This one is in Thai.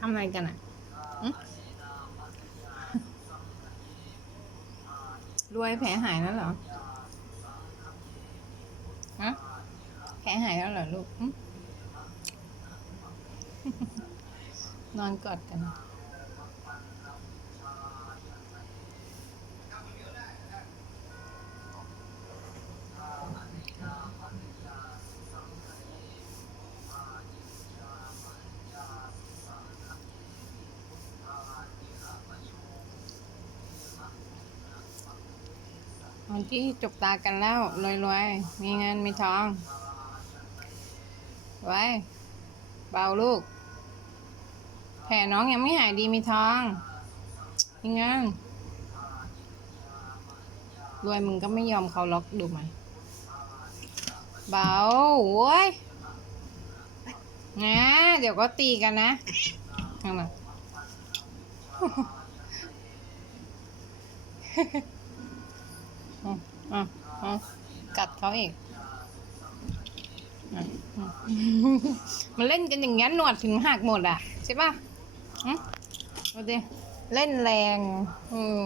ทำอะไรกันอะหึรวยแผลหายแล้วเหรอฮะแผลหายแล้วเหรอลูกหึนอนกอดกัน วันที่จบตากันแล้วรวยๆ มีเงินมีทอง ไว้ เบาลูก แผลน้องยังไม่หายดีมีทอง มีเงินรวยมึงก็ไม่ยอมเขาล็อกดูไหมเบาโว้ยนะเดี๋ยวก็ตีกันนะทำไม อะอะอะกัดเขาอีกอะอะมันเล่นกันอย่างนี้นหนวดถึงหักหมดอะ ใช่ป่ะอืมดูดิเล่นแรง อืม